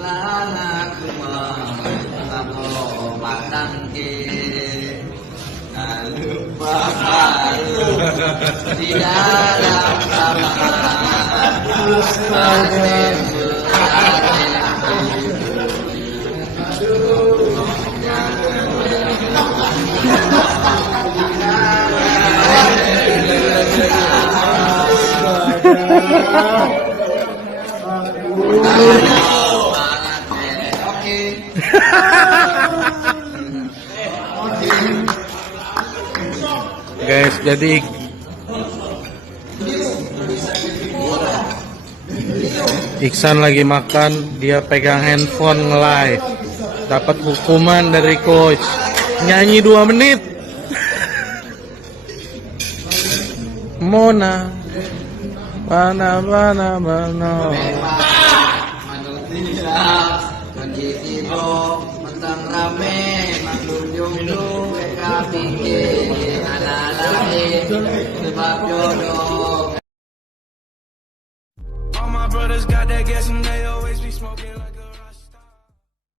celana aku matang ke lupa malu di dalam kamar. Guys, jadi Iksan lagi makan, dia pegang handphone nge-live, dapat hukuman dari coach, nyanyi 2 menit. Mona, mana. Mentang rame, maklum jomblo, pikir anak lain sebab jodoh. All my brothers got that gas and they always be smoking like a